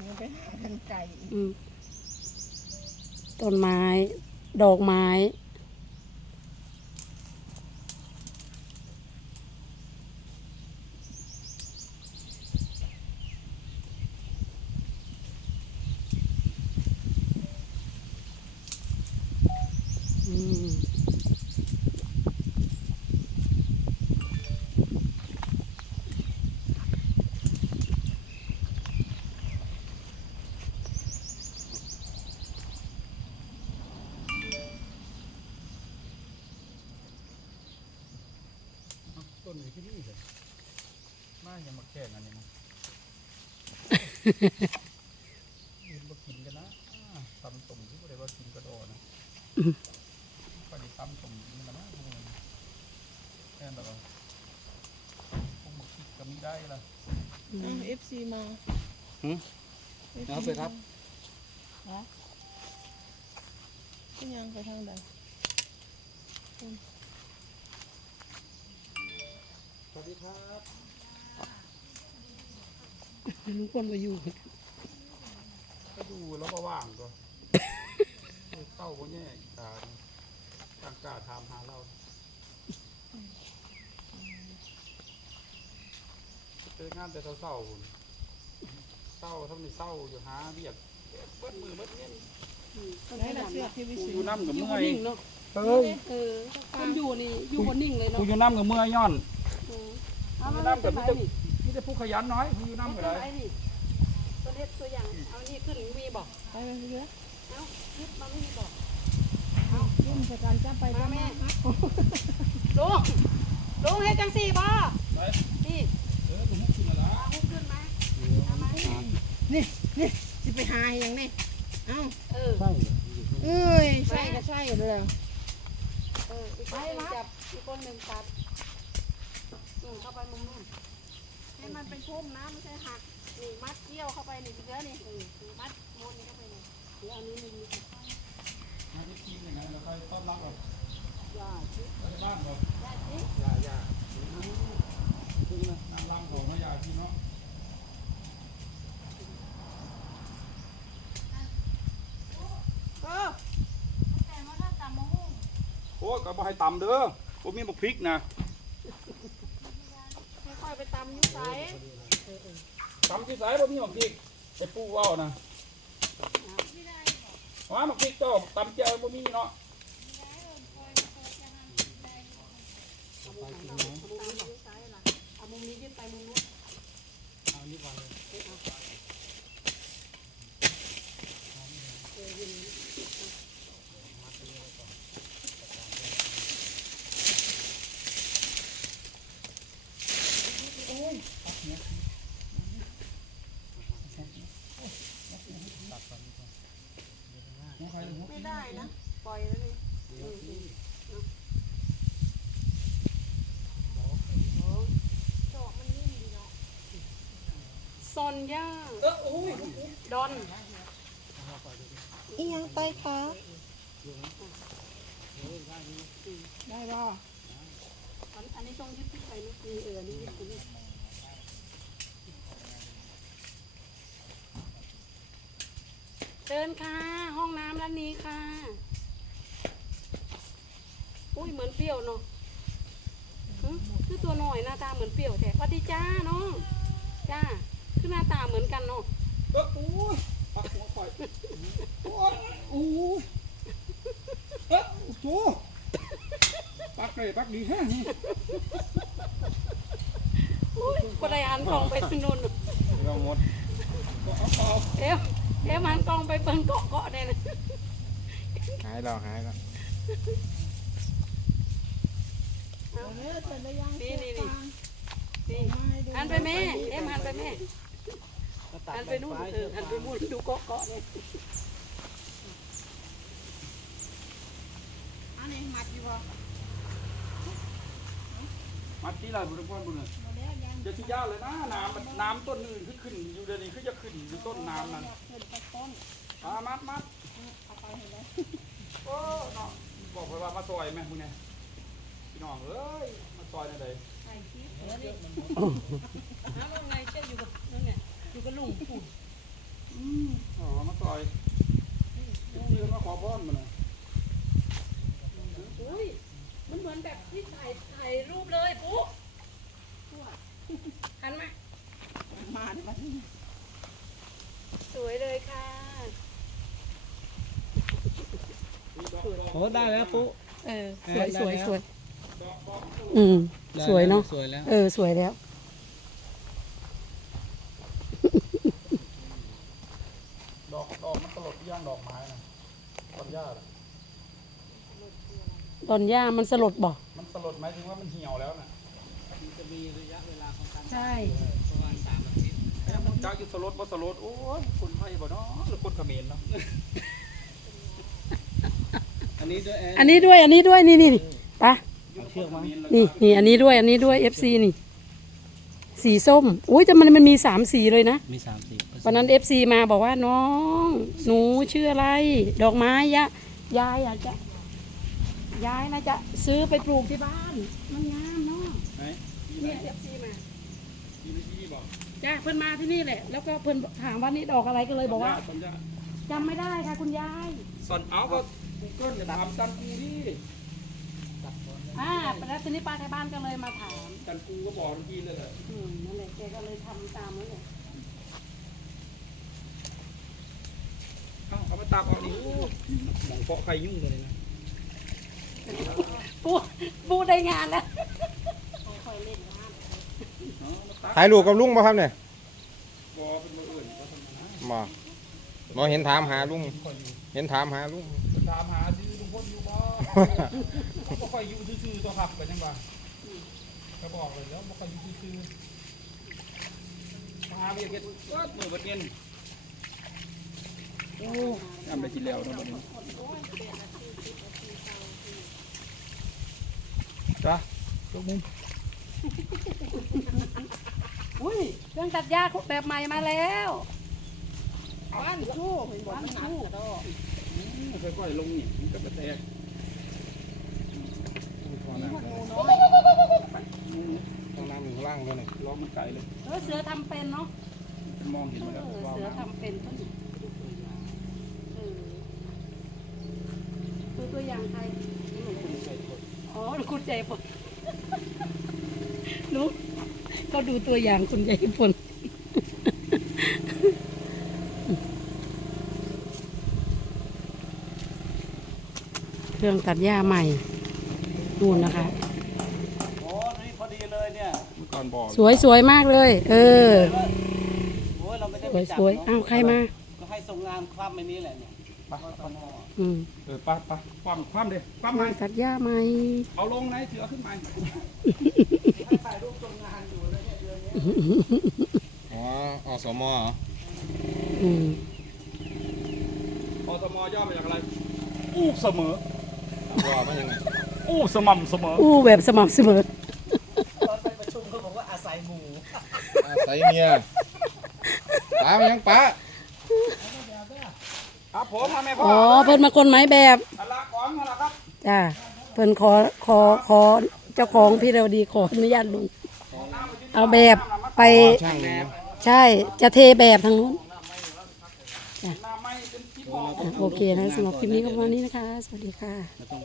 นี่ไปหากันไก่อีก อืมต้นไม้ ดอกไม้ อืม ต้นนี้ที่นี่เลย มาอย่ามาแข่งอันนี้นะยืนมากินกันนะอ่าตำตุ่มที่บ่ได้ว่ากินกระโดดนะปฏิตำตุ่มกินกันนะพวกมันแค่นั้นหรอพวกมันคิดก็ไม่ได้ละเอฟซีมาหืม FC เอาไปครับฮะเป็นยังไปทางใดสวัสดีครับ ลุงพลมาอยู่ก็ดูแล้วก็ว่างก็เต้าก็แย่ตาต่างกาถามหาเราเจองานแต่เศร้าๆพุ่นเศร้าทำนี่เศร้าอยู่หาเบียดเบิดมือเบิดเงี้ยไหนล่ะเสื้อที่วิกูสิอยู่น้ำกับอยู่เมื่บอนยนิ่งเนาะเฮ้ยเออมันอยู่นี่อยู่บนนิ่งเลยกูเนาะอยู่น้ำกับเมื่อยย้อนเออเอากูมาอยู่น้ำกับเป็มี นแต่ไรนี่มีแต่ผู้ขยันน้อยกูอยู่น้ำกับเป็ไรนไรนี่ตัวเล็กตัวอย่าง เอานี่ขึ้นวีบอกไปไปเรื่อยเอ้ายึดมาไม่มีบอกยุ่งจากการจับไปมาจับแม่มาลุงลุงเฮ็ดจังสี่บ่ไปนี่เออกูมุกขึ้นมาละเอาหุ้ขึ้นมานี่นี่จะไปหาอย่างนี้เอ้าเออใช่เอ้ยใช่ก็ใช่เลยเอออีกคนหนึ่งจับอีกคนหนึ่งตัดอืมเข้าไปมุมนู้นให้มันเป็น พุ่มนะไม่ใช่หักนี่มัดเกี่ยวเข้าไปนี่เยอะนี่มัดมนนี่เข้าไปนี่เดี๋ยวอันนี้ม่มีมาที่ทีมยังไงเราค่อยต้อนรับแบบยาชิไปบ้านแบบยาชิยาย่าอนะนางรำของนายาพี่เนาะเออโอ้ก็บ่ให้ต่ำเด้อผมมีบักพริกนะำนิ้วใสต่ำที่สายผมมีบักพริกไปปูว่าวนะว่าบักพริกเจ้าต่ำเจ้าบ่มีเนาะเอามุมนิ้วซ้ายล่ะเอามุมนี้ยื่นไปมุ ไม่ได้นะ ปล่อยแล้วนี่อืมอืมเอาดอกมันนิ่มดีเนาะซอนย่าเออโอ้ยดอน อียังไตขาได้บ่อันอันนี้ต้องยึดที่ไปนะนี่เอออันนี้ยึดอัน เดินค่ะ ห้องน้ำร้านนี้ค่ะ อุ้ยเหมือนเปรี้ยวเนาะคือตัวหน่อยหน้าตาเหมือนเปรี้ยวแต่สวัสดีจ้าน้องจ้าคือหน้าตาเหมือนกันเนาะเออโอ้ยปักหัวข่อยโอ้ยโอ้เออโอ้โหปักเลยปักดีแท้นี่อุ้ยก็ได้หันกล้องไปทางนู้นเราหมดเอาเปล่าเอ๊ะ เอ๊ะหันกล้องไปเบิ่งเกาะเกาะได้นะหายแล้วหายแล้วเออเสร็จแล้วยังนี่นี่เสื้นี่อฟางนี่หันไปแม่เอ๊ะหันไปแม่หันไปนู่นเออหันไปนู่นดูเกาะเกาะเนี่ยอันนี้มัดอยู่บ่มัดที่ไรบุญพ่อบุญเนี่ยบ่แล้วยัง จะที่ยาเลยนะน้ำมันน้ำต้นอื่นขึ้นขึ้นอยู่เดี๋ยวนี้คือจะขึ้นอยู่ต้นน้ำนั่นเพิ่นไปต้นมามัดมัดเอาไปให้แล้วโอ้เนาะบอกไปว่ามาซอยไหมมึงเนี่ยพี่น้องเอ้ยมาซอยในใดถ่ายคลิปหาลงไงเชื่ออยู่กับเอยู่กับลุงปู่ ม ขอพรมาหน่อย อุ้ยมันเหมือนแบบที่ถ่ายถ่ายรูปเลยปุ๊หันมา มาได้ปะนี่ สวยเลยค่ะ โอ้ได้แล้วปุ๊ เออเอสอวยได้สวยแล้วสวยอืมสวยเนาะสวยแล้ว เออ สวยแล้ว ดอกดอกมันตลดย่างดอกไม้นะต้นหญ้าน่ะตอนย่ามันสลดบอกมันสลดหมายถึงว่ามันเหี่ยวแล้วน่ะมันจะมีระยะเวลาของการใช่ประมาณสามอาทิตย์แล้วมันจักอยู่สลดบ่สลดโอ้ยคนไทยบ่เนาะหรือคนเขมรเนาะ อันนี้ด้วยแอนอันนี้ด้วย อันนี้ด้วย นี่นี่นี่ไปะอยู่เชือกมานี่นี่อันนี้ด้วย อันนี้ด้วย FC นี่ สีส้ม อุ้ยแต่มันมันมีสามสีเลยนะ มีสามสีวันนั้น FC มาบอกว่าน้อง หนูชื่ออะไร ดอกไม้ยะ ยายอยากจะยายนะจะซื้อไปปลูกที่บ้าน มันงามเนาะไหนเนี่ย FC มาอยู่ในที่บอกจ้าเพิ่นมาที่นี่แหละ แล้วก็เพิ่นถามว่านี่ดอกอะไรก็เลยบอกว่าต้นหญ้าจำไม่ได้ค่ะคุณยายส่วนเอาก็ กูเกิลถามจันกูดิอ่าแล้วทีนี้ป้าไทยบ้านก็เลยมาถามจันกูก็บอกเมื่อกี้เลยแหละอืมนั่นแหละแกก็เลยทำตามนั่นแหละเอ้าเอาไปตักเออกนี่โอ้หมองเปาะใครยุ่งเลยนะปูปูได้งานแล้วเอามาตักถ่ายรูปกับลุงป่ะครับเนี่ยบอเป็นมืออื่นก็ทำนะมามาเห็นถามหาลุง เห็นถามหาลุง ถามหาซื้อลุงพลอยู่บ่เขาบ่ค่อยอยู่ซื่อๆตัวขับกันยังว่าก็บอกเลยแล้วบ่ค่อยอยู่ซื่อๆหาเวียกเฮ็ดก็มือบัดเย็นโอ้ยำไปกินแล้วเนาะบัดนี้จ้ะยกมุมอุ้ยเครื่องตัดหญ้าแบบใหม่มาแล้วบ้านชู้เห็นบอก มันค่อยๆลงเนี่ยมันก็จะแตกต้องน้ำอยู่ข้างล่างด้วยนี่ล้อมันไกลเลยเออเสือทำเป็นเนาะมองเห็นเอแล้วอว่าเสือน้ทำเป็นต้นเออดูตัวอย่างใครอ๋อคุณใจปนหนูก็ดูตัวอย่างคุณใจปน รื่องตัดหญ้าใหม่นู่นนะคะ โอ้นี่พอดีเลยเนี่ยเมื่อก่อนบอกสวยสวยมากเลย เออ โอ้ยเราไม่ได้สไปวยจับสวยเนะอ้าวใครมา ก็ให้ส่งงานคว่ำไม่นี้แหละเนี่ยไปไปไปอืมเออไปไปความความเด้ความไหมตัดหญ้าใหม่เอาลงไหนเสือขึ้นไปถ่ายรูปส่งงานอยู่แล้วเนี่ยเดือนนี้อ๋ออสมเหรออืมอสมย่อมาจากอะไรอู้เสมอ ว่ามันยังไงอู้สม่ำเสมออู้แบบสม่ำเสมอตอนไปประชุมเขาบอกว่าอาศัยหมูอาศัยเมียป้ามันยังป้าครับผมมาแม่พ่ออ๋อเพิ่นมาคนไม้แบบอันละก่อนมาละครับจ้าเพิ่นขอขอขอเจ้าของพี่เรวดีขออนุญาตลุงเอาแบบไป ช่างนี่นะใช่จะเทแบบทางนู้นน้ำไม่เป็นที่พออะ โอเคนะสำหรับคลิปนี้ก็ประมาณนี้นะคะ สวัสดีค่ะ